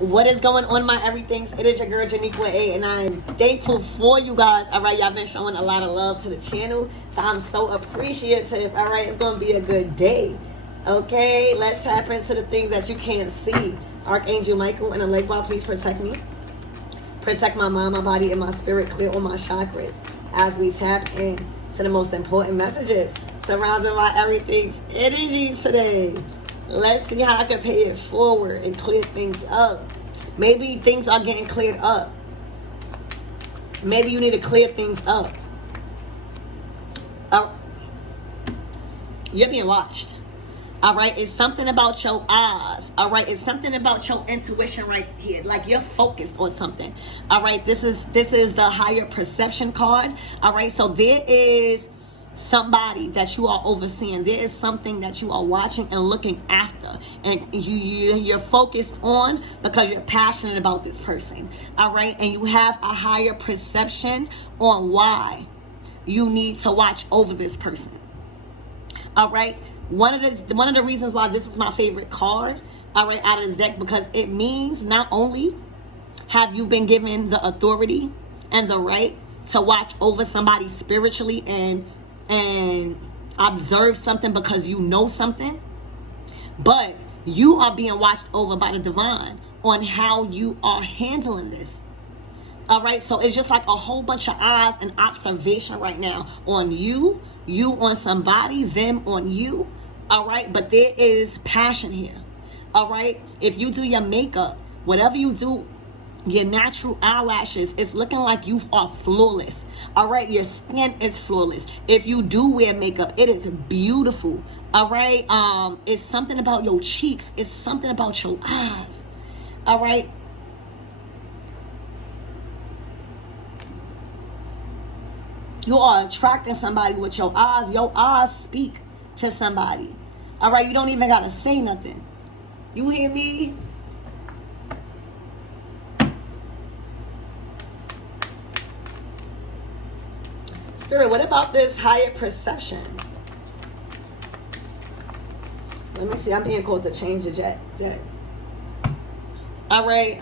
What is going on, my everythings? It is your girl Janiqua A, and I'm thankful for you guys. All right, y'all been showing a lot of love to the channel, so I'm so appreciative. All right, it's gonna be a good day. Okay, let's tap into the things that you can't see. Archangel Michael and the lake ball, please protect me. Protect my mind, my body, and my spirit. Clear all my chakras as we tap in to the most important messages surrounding my everything's energy today. Let's see how I can pay it forward and clear things up. Maybe things are getting cleared up. Maybe you need to clear things up. You're being watched. All right, it's something about your eyes. All right, it's something about your intuition right here. Like you're focused on something. All right, this is the higher perception card. All right, so there is somebody that you are overseeing. There is something that you are watching and looking after, and you're focused on because you're passionate about this person. All right, and you have a higher perception on why you need to watch over this person. All right, one of the reasons why this is my favorite card, all right, out of this deck, because it means not only have you been given the authority and the right to watch over somebody spiritually and observe something because you know something, but you are being watched over by the divine on how you are handling this. All right, so it's just like a whole bunch of eyes and observation right now on you on somebody, them on you. All right, but there is passion here. All right, if you do your makeup, whatever you do, your natural eyelashes, it's looking like you are flawless. All right, your skin is flawless. If you do wear makeup, it is beautiful. All right, it's something about your cheeks. It's something about your eyes. All right. You are attracting somebody with your eyes. Your eyes speak to somebody. All right, you don't even gotta say nothing. You hear me? Spirit, what about this higher perception? Let me see. I'm being called to change the deck. All right,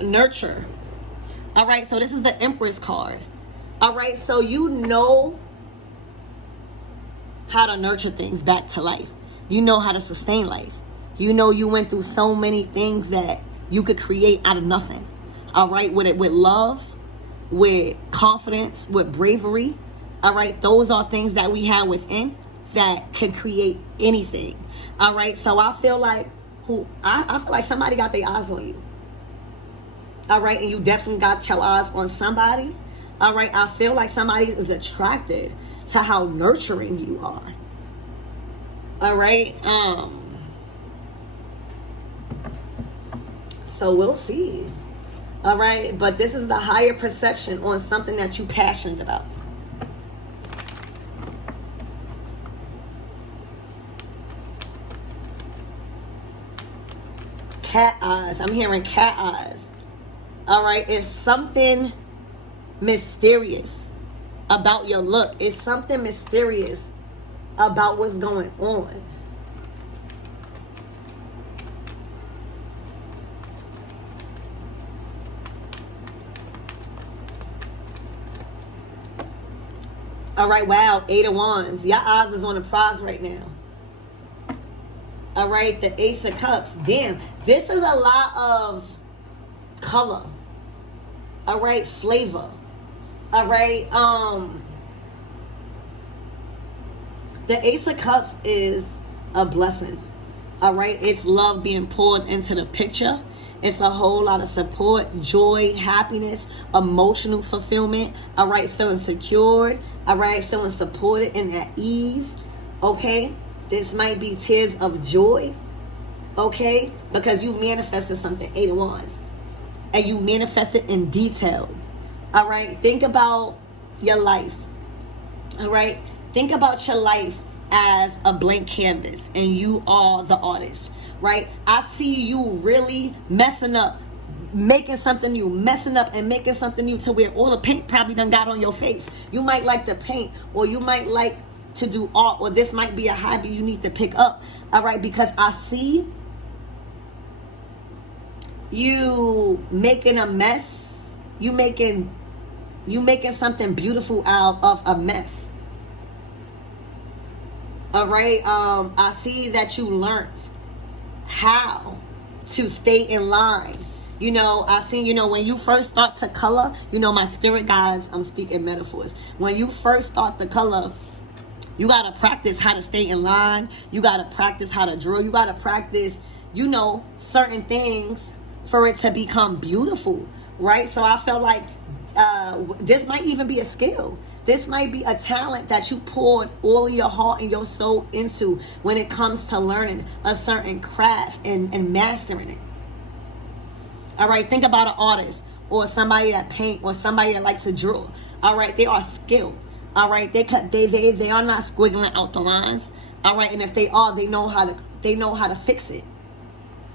nurture. All right, so this is the Empress card. All right, so you know how to nurture things back to life. You know how to sustain life. You know you went through so many things that you could create out of nothing. All right, with love, with confidence, with bravery. All right, those are things that we have within that can create anything. All right, so I feel like I feel like somebody got their eyes on you. All right, and you definitely got your eyes on somebody. All right, I feel like somebody is attracted to how nurturing you are. All right, so we'll see. All right, but this is the higher perception on something that you're passionate about. Cat eyes. I'm hearing cat eyes. All right, it's something mysterious about your look. It's something mysterious about what's going on. All right, wow, 8 of Wands. Your eyes is on the prize right now. All right, the Ace of Cups. Damn, this is a lot of color. All right, flavor. All right, the Ace of Cups is a blessing. All right, it's love being poured into the picture. It's a whole lot of support, joy, happiness, emotional fulfillment. All right, feeling secured. All right, feeling supported and at ease. Okay, this might be tears of joy. Okay, because you've manifested something, 8 of Wands, and you manifested in detail. All right, think about your life. All right, think about your life as a blank canvas and you are the artist, right? I see you really messing up, making something new, messing up and making something new to where all the paint probably done got on your face. You might like to paint, or you might like to do art, or this might be a hobby you need to pick up. All right, because I see you making a mess. You making something beautiful out of a mess. All right. I see that you learned how to stay in line. You know, I see, you know, when you first start to color, you know, my spirit guides, I'm speaking metaphors. When you first start to color, you got to practice how to stay in line. You got to practice how to draw. You got to practice, you know, certain things for it to become beautiful, right? So I felt like this might even be a skill. This might be a talent that you poured all of your heart and your soul into when it comes to learning a certain craft and mastering it. All right, think about an artist or somebody that paint or somebody that likes to draw. All right, they are skilled. All right, they are not squiggling out the lines. All right, and if they are, they know how to fix it.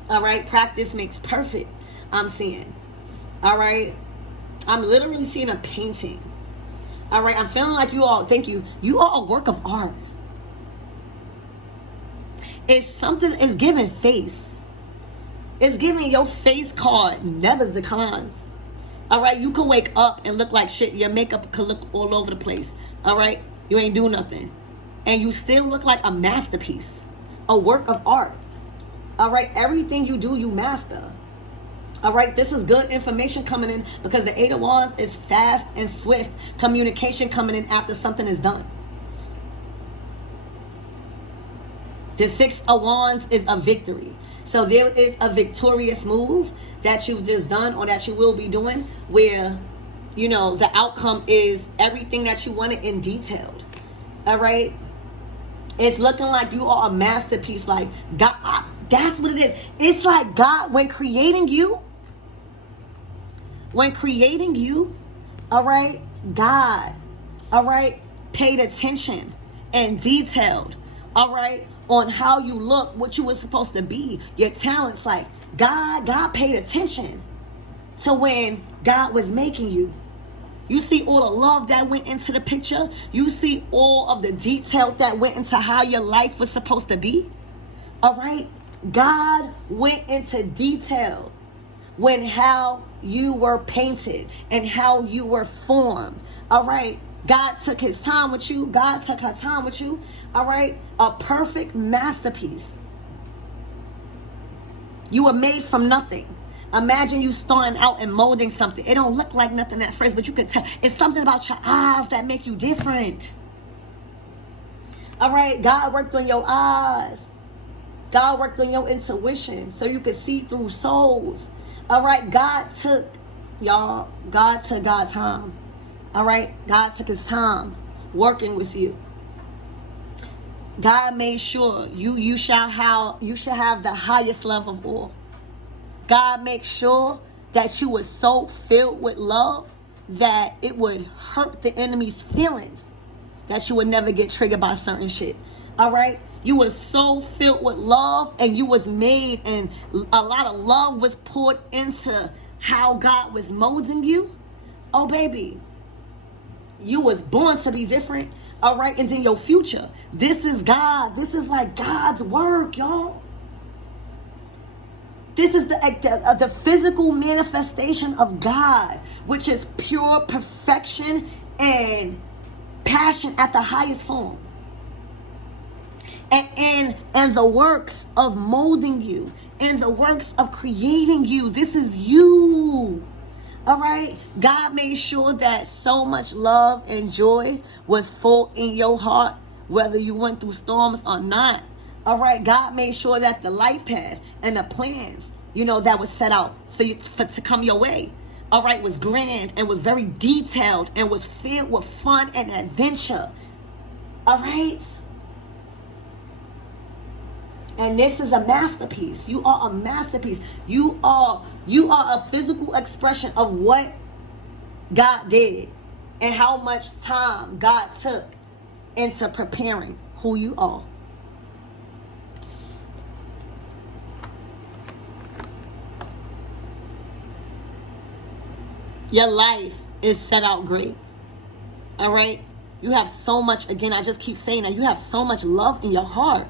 All right, practice makes perfect. I'm seeing. All right, I'm literally seeing a painting. All right, I'm feeling like you all. Thank you. You are a work of art. It's something. It's giving face. It's giving your face card never declines. All right, you can wake up and look like shit. Your makeup can look all over the place. All right, you ain't do nothing, and you still look like a masterpiece, a work of art. All right, everything you do, you master. All right, this is good information coming in because the Eight of Wands is fast and swift communication coming in after something is done. The Six of Wands is a victory. So there is a victorious move that you've just done or that you will be doing where, you know, the outcome is everything that you wanted in detailed. All right. It's looking like you are a masterpiece. Like God, that's what it is. It's like God, when creating you, all right, God, all right, paid attention and detailed, all right, on how you look, what you were supposed to be, your talents. Like God paid attention to when God was making you. You see all the love that went into the picture. You see all of the detail that went into how your life was supposed to be. All right, God went into detail when how you were painted and how you were formed. All right, God took his time with you. God took her time with you. All right, a perfect masterpiece. You were made from nothing. Imagine you starting out and molding something. It don't look like nothing at first, but you could tell. It's something about your eyes that make you different. All right, God worked on your eyes. God worked on your intuition so you could see through souls. All right, God took God's time. All right, God took his time working with you. God made sure you shall have the highest love of all. God makes sure that you were so filled with love that it would hurt the enemy's feelings, that you would never get triggered by certain shit. All right, you were so filled with love, and you was made, and a lot of love was poured into how God was molding you. Oh baby, you was born to be different. All right, and then your future. This is God. This is like God's work, y'all. This is the physical manifestation of God, which is pure perfection and passion at the highest form. And the works of molding you, and the works of creating you. This is you. All right, God made sure that so much love and joy was full in your heart, whether you went through storms or not. All right, God made sure that the life path and the plans, you know, that was set out for you to come your way, all right, was grand and was very detailed and was filled with fun and adventure. All right. And this is a masterpiece. You are a masterpiece. You are a physical expression of what God did and how much time God took into preparing who you are. Your life is set out great. All right? You have so much, again, I just keep saying that you have so much love in your heart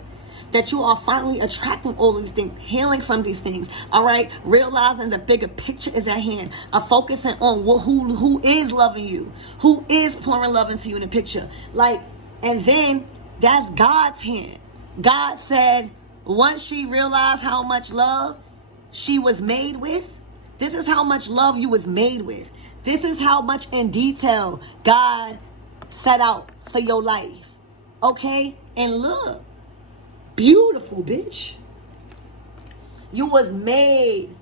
that you are finally attracting all these things, healing from these things, all right? Realizing the bigger picture is at hand, focusing on who is loving you, who is pouring love into you in the picture. Like, and then that's God's hand. God said, once she realized how much love she was made with, this is how much love you was made with. This is how much in detail God set out for your life. Okay? And look, beautiful, bitch. You was made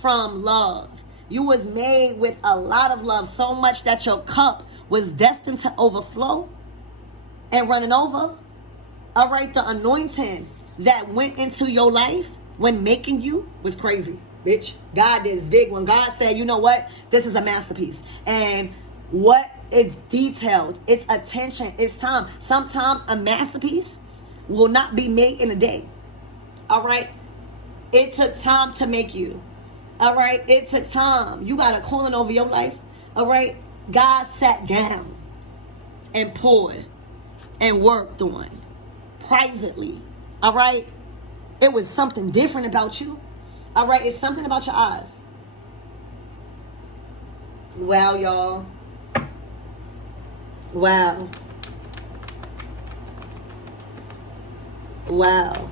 from love. You was made with a lot of love, so much that your cup was destined to overflow and running over. All right, the anointing that went into your life when making you was crazy, bitch. God is big. When God said, you know what, this is a masterpiece, and what it's detailed, it's attention, it's time. Sometimes a masterpiece will not be made in a day. All right, it took time to make you. All right, it took time. You got a calling over your life. All right, God sat down and poured and worked on privately. All right, it was something different about you. All right, it's something about your eyes. Wow, y'all. Wow. Wow.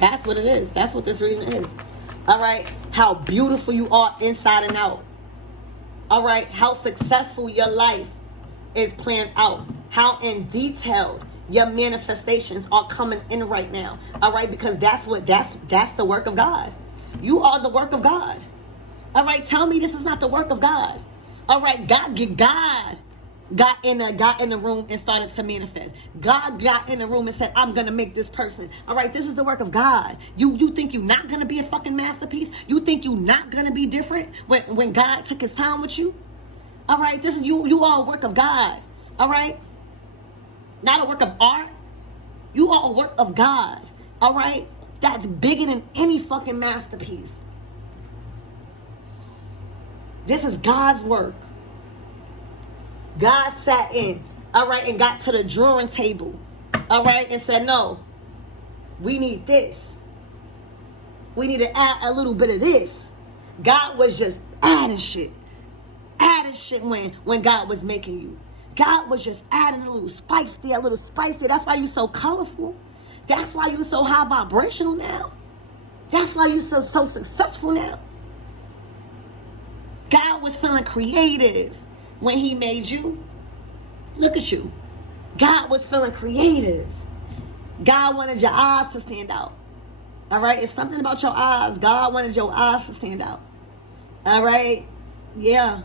That's what it is. That's what this reading is. All right, how beautiful you are inside and out. All right, how successful your life is planned out. How in detail your manifestations are coming in right now. All right, because that's the work of God. You are the work of God. All right, tell me this is not the work of God. All right, God got in the room and started to manifest. God got in the room and said, I'm gonna make this person. All right, this is the work of God. You think you're not gonna be a fucking masterpiece? You think you're not gonna be different when God took his time with you? All right, this is you are a work of God. All right, not a work of art. You are a work of God. All right, that's bigger than any fucking masterpiece. This is God's work. God sat in, all right, and got to the drawing table, all right, and said, no, we need this. We need to add a little bit of this. God was just adding shit when God was making you. God was just adding a little spice there, a little spice there. That's why you're so colorful. That's why you're so high vibrational now. That's why you're so successful now. God was feeling creative when he made you. Look at you. God was feeling creative. God wanted your eyes to stand out. All right? It's something about your eyes. God wanted your eyes to stand out. All right? Yeah.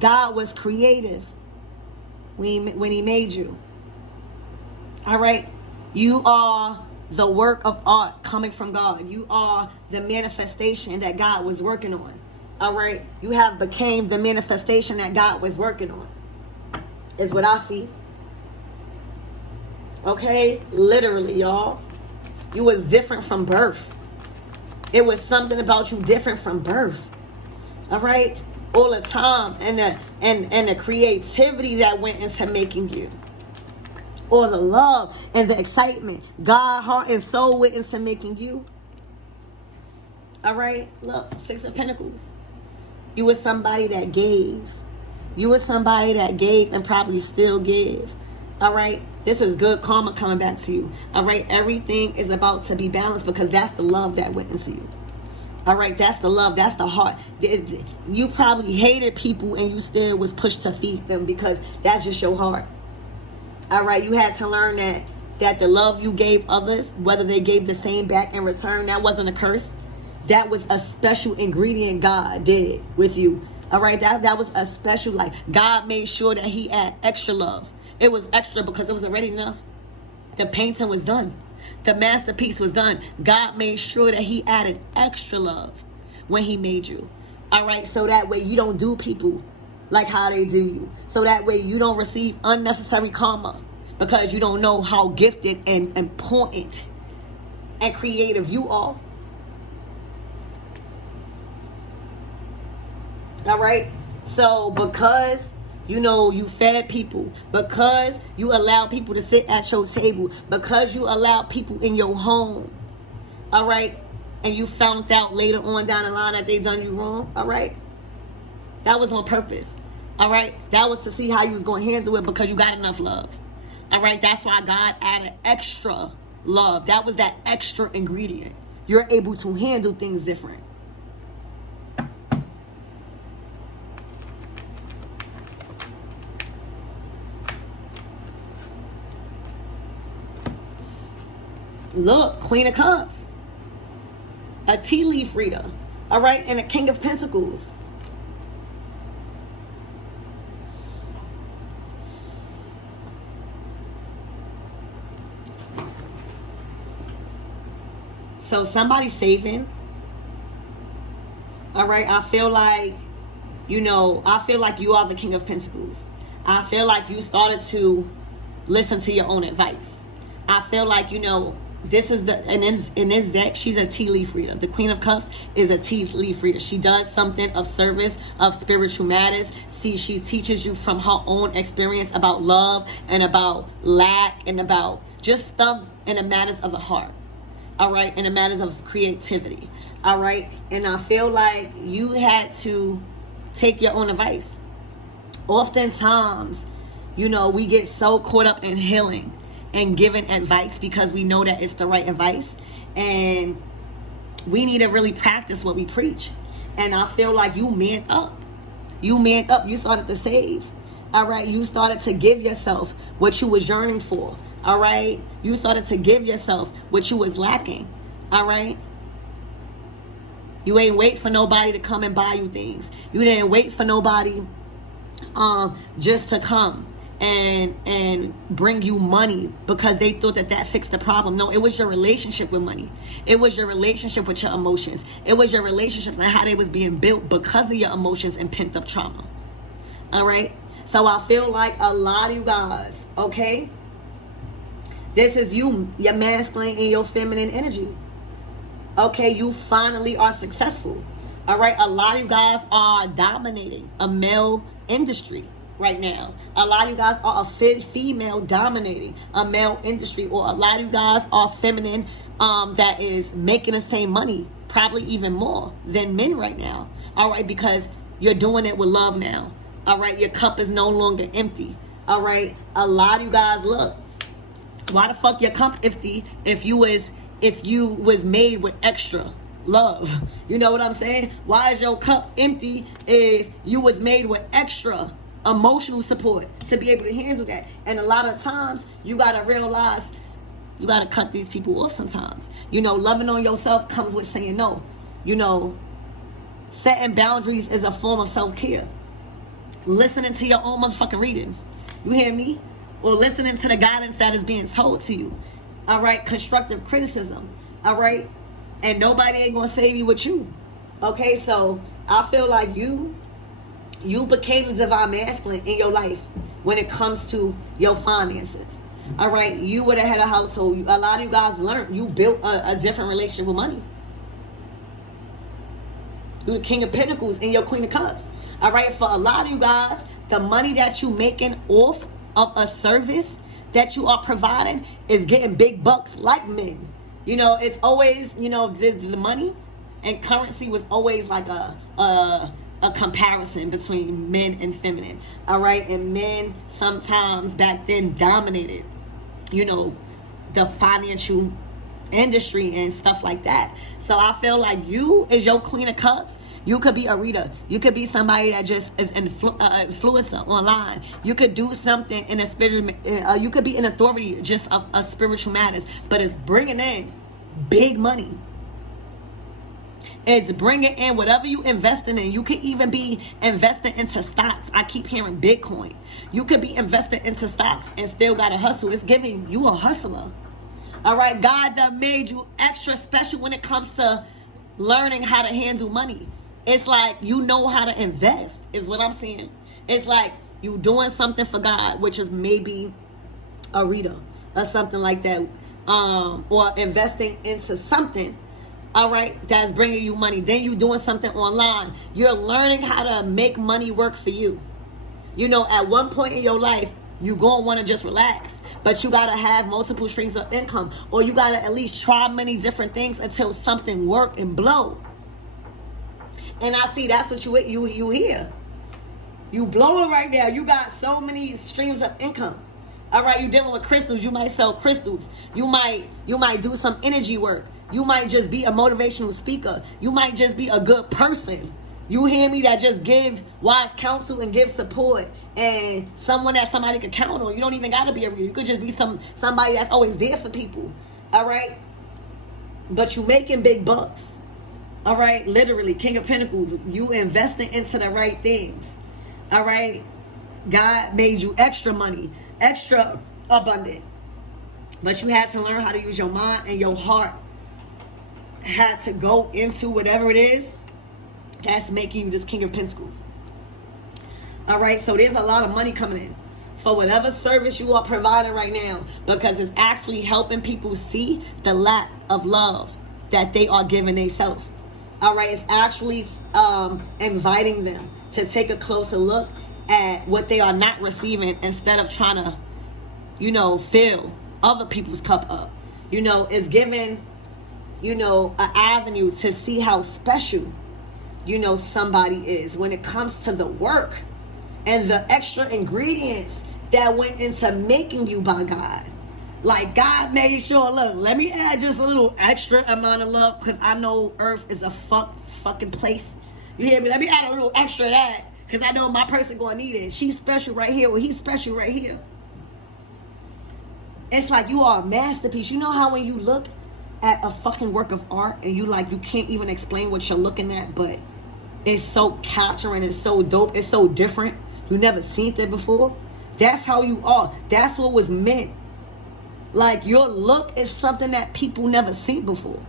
God was creative when he made you. All right? You are the work of art coming from God. You are the manifestation that God was working on. All right, you have became the manifestation that God was working on, is what I see. Okay, literally, y'all. You was different from birth. It was something about you different from birth. All right, all the time, and the creativity that went into making you, or the love and the excitement, God, heart, and soul went into making you. All right, look, Six of Pentacles. You were somebody that gave. You were somebody that gave and probably still give. All right? This is good karma coming back to you. All right? Everything is about to be balanced because that's the love that went into you. All right? That's the love. That's the heart. You probably hated people and you still was pushed to feed them because that's just your heart. All right? You had to learn that the love you gave others, whether they gave the same back in return, that wasn't a curse. That was a special ingredient God did with you. All right, that was a special, like, God made sure that he had extra love. It was extra because it was already enough. The painting was done. The masterpiece was done. God made sure that he added extra love when he made you. All right, so that way you don't do people like how they do you. So that way you don't receive unnecessary karma because you don't know how gifted and important and creative you are. All right, so because you know, you fed people, because you allow people to sit at your table, because you allow people in your home, all right, and you found out later on down the line that they done you wrong, all right, that was on purpose, all right, that was to see how you was going to handle it, because you got enough love, all right. That's why God added extra love. That was that extra ingredient. You're able to handle things different. Look, Queen of Cups, a tea leaf reader, all right, and a King of Pentacles. So somebody's saving, all right. I feel like, you know, I feel like you are the King of Pentacles. I feel like you started to listen to your own advice. I feel like, you know, this is the, and in this deck, she's a tea leaf reader. The Queen of Cups is a tea leaf reader. She does something of service, of spiritual matters. See, she teaches you from her own experience about love and about lack and about just stuff in the matters of the heart. All right, in the matters of creativity. All right, and I feel like you had to take your own advice. Oftentimes, you know, we get so caught up in healing and giving advice because we know that it's the right advice, and we need to really practice what we preach. And I feel like you manned up. You manned up. You started to save. All right, you started to give yourself what you was yearning for. All right, you started to give yourself what you was lacking. All right, you ain't wait for nobody to come and buy you things. You didn't wait for nobody just to come and bring you money because they thought that fixed the problem. No, it was your relationship with money. It was your relationship with your emotions. It was your relationships and how they was being built because of your emotions and pent up trauma. All right, so I feel like a lot of you guys, okay, this is you, your masculine and your feminine energy. Okay, you finally are successful. All right, a lot of you guys are dominating a male industry right now. A lot of you guys are a female dominating a male industry, or a lot of you guys are feminine that is making the same money, probably even more than men right now. All right, because you're doing it with love now. All right, your cup is no longer empty. All right, a lot of you guys, look, why the fuck your cup empty if you was made with extra love? You know what I'm saying? Why is your cup empty if you was made with extra emotional support to be able to handle that? And a lot of times you gotta realize you gotta cut these people off sometimes. You know, loving on yourself comes with saying no. You know, setting boundaries is a form of self-care. Listening to your own motherfucking readings. You hear me? Or listening to the guidance that is being told to you. All right, constructive criticism. All right, and nobody ain't gonna save you with you. Okay, so I feel like you became the divine masculine in your life when it comes to your finances. All right, you were the head of household. A lot of you guys learned. You built a different relationship with money. You're the King of Pentacles and your Queen of Cups. All right, for a lot of you guys, the money that you making off of a service that you are providing is getting big bucks like men. You know, it's always, you know, the money and currency was always like a comparison between men and feminine. All right, and men sometimes back then dominated, you know, the financial industry and stuff like that. So I feel like you is your Queen of Cups. You could be a reader. You could be somebody that just is an influencer online. You could do something in a spiritual. You could be an authority just of spiritual matters, but it's bringing in big money. It's bringing in whatever you investing in. You could even be investing into stocks. I keep hearing Bitcoin. You could be investing into stocks and still got to hustle. It's giving you a hustler. All right, God that made you extra special when it comes to learning how to handle money. It's like you know how to invest is what I'm saying. It's like you doing something for God, which is maybe a reader or something like that, or investing into something, all right, that's bringing you money. Then you doing something online. You're learning how to make money work for you. You know, at one point in your life, you gonna want to just relax, but you gotta have multiple streams of income, or you gotta at least try many different things until something work and blow. And I see that's what you hear. You blowing right now. You got so many streams of income. All right, you're dealing with crystals. You might sell crystals. You might do some energy work. You might just be a motivational speaker. You might just be a good person. You hear me? That just give wise counsel and give support, and someone that somebody could count on. You don't even gotta be a reader. You could just be somebody that's always there for people. All right, but you making big bucks. All right, literally, King of Pentacles. You investing into the right things. All right, God made you extra money, extra abundant, but you had to learn how to use your mind, and your heart had to go into whatever it is that's making you this King of Pentacles. All right, so there's a lot of money coming in for whatever service you are providing right now, because it's actually helping people see the lack of love that they are giving themselves. All right, it's actually inviting them to take a closer look at what they are not receiving, instead of trying to, you know, fill other people's cup up. You know, it's giving, you know, an avenue to see how special, you know, somebody is when it comes to the work and the extra ingredients that went into making you by God. Like, God made sure, look, let me add just a little extra amount of love, because I know Earth is a fucking place. You hear me? Let me add a little extra of that, because I know my person gonna need it. She's special right here, or he's special right here. It's like you are a masterpiece. You know how when you look at a fucking work of art and you can't even explain what you're looking at, but it's so capturing, it's so dope, it's so different. You never seen that before. That's how you are. That's what was meant. Like, your look is something that people never seen before.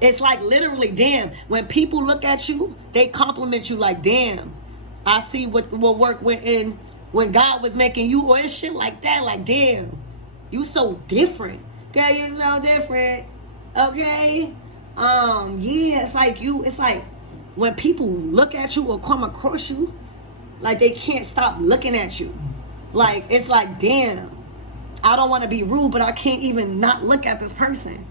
It's like, literally, damn, when people look at you, they compliment you like, damn, I see what work went in when God was making you, or it's shit like that. Like, damn, you so different. Okay, you're so different. Okay? Yeah, it's like when people look at you or come across you, like, they can't stop looking at you. Like, it's like, damn, I don't want to be rude, but I can't even not look at this person.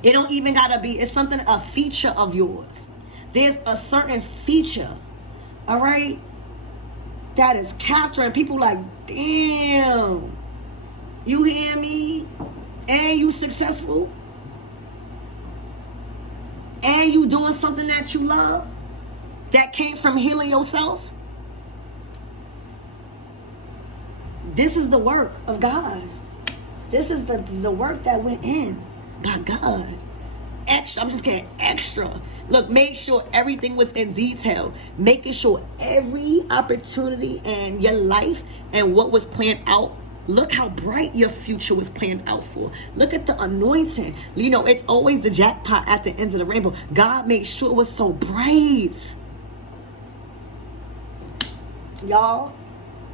It don't even gotta be, it's something, a feature of yours. There's a certain feature, all right, that is capturing people like, damn, you hear me? And you successful? And you doing something that you love? That came from healing yourself? This is the work of God. This is the work that went in by God. Extra. I'm just getting extra. Look, make sure everything was in detail. Making sure every opportunity in your life and what was planned out. Look how bright your future was planned out for. Look at the anointing. You know, it's always the jackpot at the end of the rainbow. God made sure it was so bright. Y'all,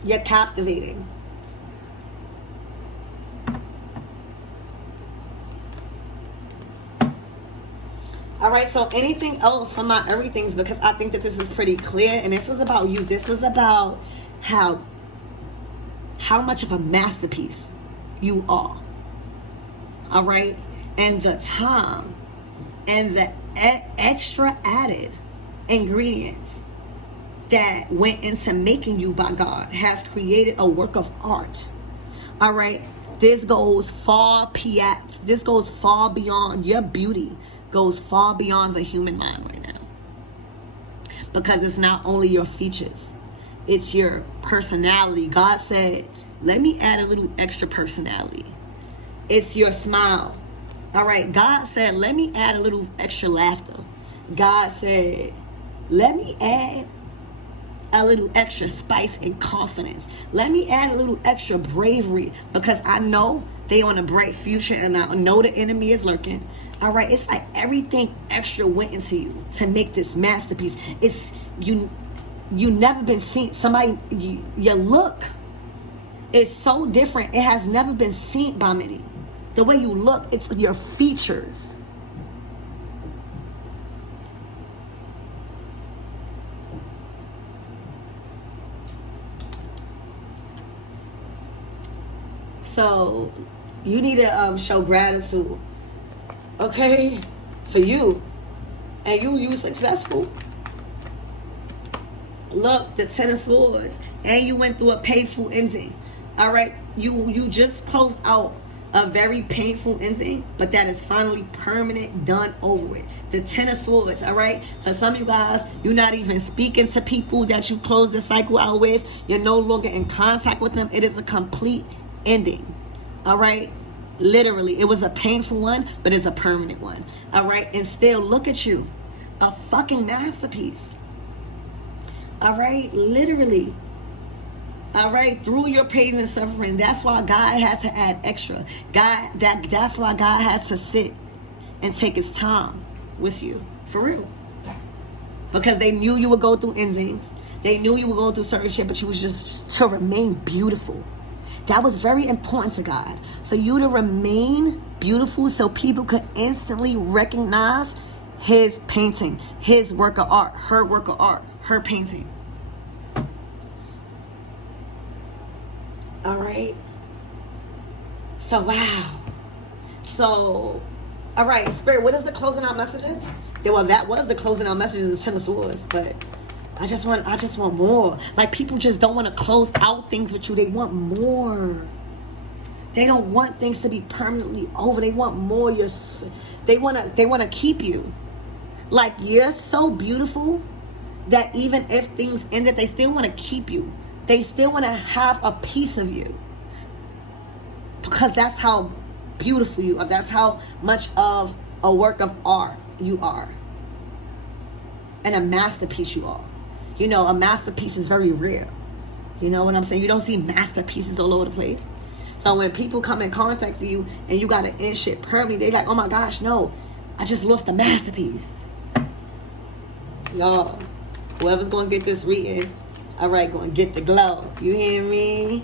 you're captivating. All right, so anything else from my everythings, because I think that this is pretty clear, and this was about you. This was about how much of a masterpiece you are. All right, and the time and the extra added ingredients that went into making you by God has created a work of art. All right, this goes far beyond your beauty. Goes far beyond the human mind right now, because it's not only your features, it's your personality. God said, let me add a little extra personality. It's your smile. All right, God said, let me add a little extra laughter. God said, let me add a little extra spice and confidence. Let me add a little extra bravery, because I know they on a bright future, and I know the enemy is lurking. All right, it's like everything extra went into you to make this masterpiece. It's you never been seen. Somebody, your look is so different. It has never been seen by many. The way you look, it's your features. So you need to show gratitude, okay, for you. And you successful. Look, the Ten of Swords. And you went through a painful ending. All right, you just closed out a very painful ending, but that is finally permanent, done, over with. The Ten of Swords, all right? For some of you guys, you're not even speaking to people that you closed the cycle out with. You're no longer in contact with them. It is a complete ending, all right? Literally, it was a painful one, but it's a permanent one, all right? And still, look at you, a fucking masterpiece, all right? Literally. All right, through your pain and suffering, that's why God had to add extra. That's why God had to sit and take his time with you, for real. Because they knew you would go through endings. They knew you would go through certain shit, but you was just to remain beautiful. That was very important to God. For you to remain beautiful so people could instantly recognize his painting, his work of art, her work of art, her painting. All right. So, wow. So, all right, Spirit, what is the closing out messages? Well, that was the closing out messages of the Ten of Swords, but I just want more. Like, people just don't want to close out things with you. They want more. They don't want things to be permanently over. They want more. They want to keep you. Like, you're so beautiful that even if things ended, they still want to keep you. They still want to have a piece of you. Because that's how beautiful you are. That's how much of a work of art you are. And a masterpiece you are. You know, a masterpiece is very rare. You know what I'm saying? You don't see masterpieces all over the place. So when people come in contact with you and you got to end shit permanently, they like, oh my gosh, no. I just lost a masterpiece. Y'all, whoever's going to get this reading, all right, going to get the glow. You hear me?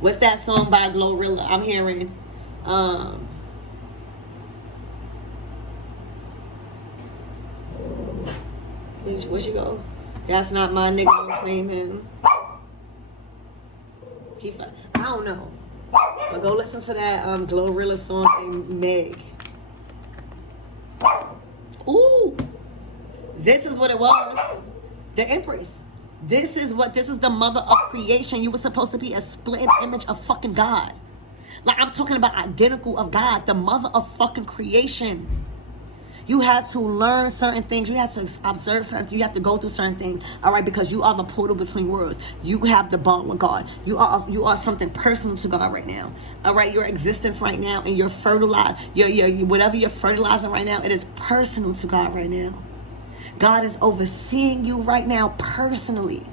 What's that song by Glorilla? I'm hearing. Where she go? That's not my nigga. Don't claim him. I don't know. But go listen to that Glorilla song named Meg. Ooh. This is what it was. The Empress. This is the mother of creation. You were supposed to be a split image of fucking God. Like, I'm talking about identical of God, the mother of fucking creation. You had to learn certain things. You had to observe certain things. You have to go through certain things. All right, because you are the portal between worlds. You have the bond with God. You are something personal to God right now. All right, your existence right now and your whatever you're fertilizing right now, it is personal to God right now. God is overseeing you right now personally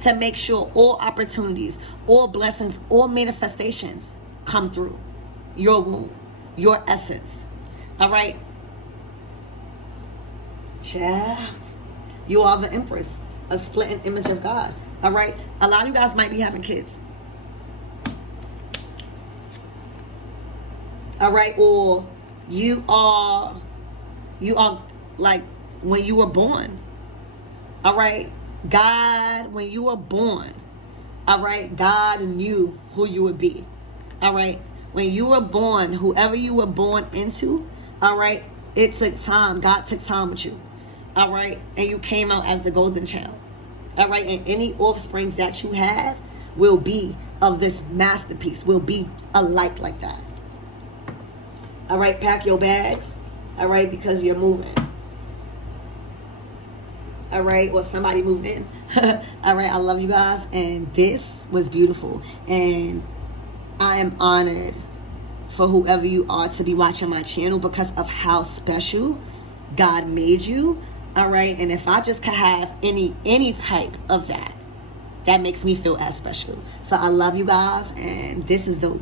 to make sure all opportunities, all blessings, all manifestations come through your womb, your essence. All right? Child, you are the Empress, a split image of God. All right? A lot of you guys might be having kids. All right? Or you are like, when you were born, all right, God, when you were born, all right, God knew who you would be, all right, when you were born, whoever you were born into, all right, it took time. God took time with you, all right, and you came out as the golden child, all right, and any offspring that you have will be of this masterpiece, will be alike like that, all right, pack your bags, all right, because you're moving. All right, or somebody moved in. All right, I love you guys, and this was beautiful, and I am honored for whoever you are to be watching my channel because of how special God made you. All right, and if I just could have any type of that makes me feel as special. So I love you guys, and this is dope.